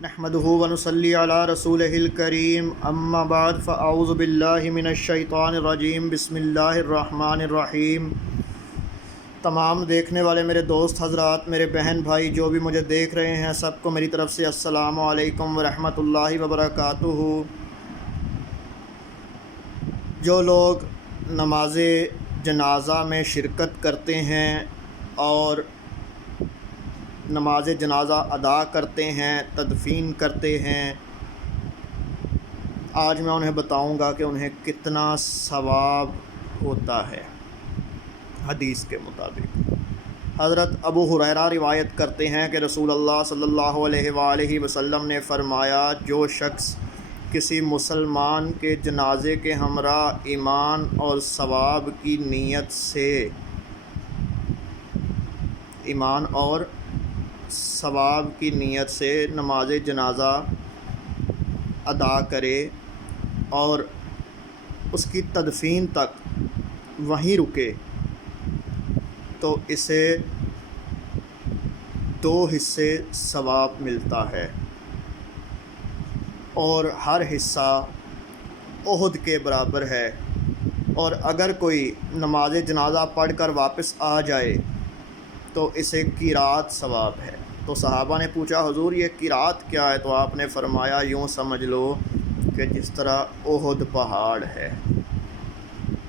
نحمده ونصلي على رسوله الكريم اما بعد فاعوذ باللہ من الشیطان الرجیم بسم اللہ الرحمن الرحیم۔ تمام دیکھنے والے میرے دوست حضرات، میرے بہن بھائی جو بھی مجھے دیکھ رہے ہیں، سب کو میری طرف سے السلام علیکم ورحمۃ اللہ وبرکاتہ۔ جو لوگ نماز جنازہ میں شرکت کرتے ہیں اور نماز جنازہ ادا کرتے ہیں، تدفین کرتے ہیں، آج میں انہیں بتاؤں گا کہ انہیں کتنا ثواب ہوتا ہے۔ حدیث کے مطابق حضرت ابو ہریرہ روایت کرتے ہیں کہ رسول اللہ صلی اللہ علیہ وآلہ وسلم نے فرمایا، جو شخص کسی مسلمان کے جنازے کے ہمراہ ایمان اور ثواب کی نیت سے نماز جنازہ ادا کرے اور اس کی تدفین تک وہیں رکے تو اسے 2 حصے ثواب ملتا ہے، اور ہر حصہ احد کے برابر ہے۔ اور اگر کوئی نماز جنازہ پڑھ کر واپس آ جائے تو اسے قیرات ثواب ہے۔ تو صحابہ نے پوچھا، حضور یہ قیرات کیا ہے؟ تو آپ نے فرمایا، یوں سمجھ لو کہ جس طرح احد پہاڑ ہے۔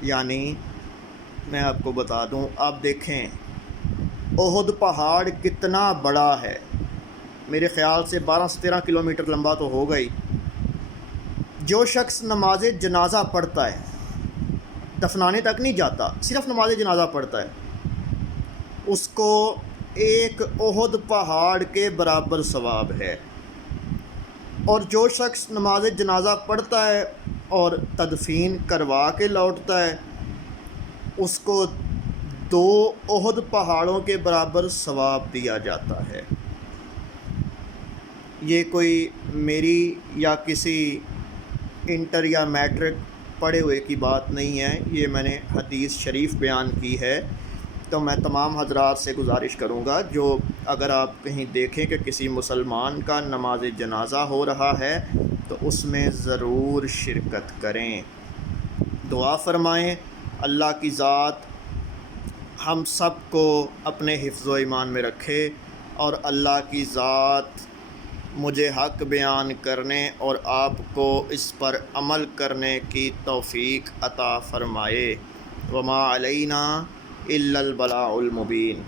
یعنی میں آپ کو بتا دوں، آپ دیکھیں احد پہاڑ کتنا بڑا ہے، میرے خیال سے 12 سے 13 کلومیٹر لمبا تو ہوگا ہی۔ جو شخص نماز جنازہ پڑھتا ہے، دفنانے تک نہیں جاتا، صرف نماز جنازہ پڑھتا ہے، اس کو ایک احد پہاڑ کے برابر ثواب ہے۔ اور جو شخص نماز جنازہ پڑھتا ہے اور تدفین کروا کے لوٹتا ہے، اس کو 2 احد پہاڑوں کے برابر ثواب دیا جاتا ہے۔ یہ کوئی میری یا کسی انٹر یا میٹرک پڑھے ہوئے کی بات نہیں ہے، یہ میں نے حدیث شریف بیان کی ہے۔ تو میں تمام حضرات سے گزارش کروں گا، جو اگر آپ کہیں دیکھیں کہ کسی مسلمان کا نماز جنازہ ہو رہا ہے تو اس میں ضرور شرکت کریں، دعا فرمائیں۔ اللہ کی ذات ہم سب کو اپنے حفظ و ایمان میں رکھے، اور اللہ کی ذات مجھے حق بیان کرنے اور آپ کو اس پر عمل کرنے کی توفیق عطا فرمائے۔ وما علینا الا البلاغ المبین۔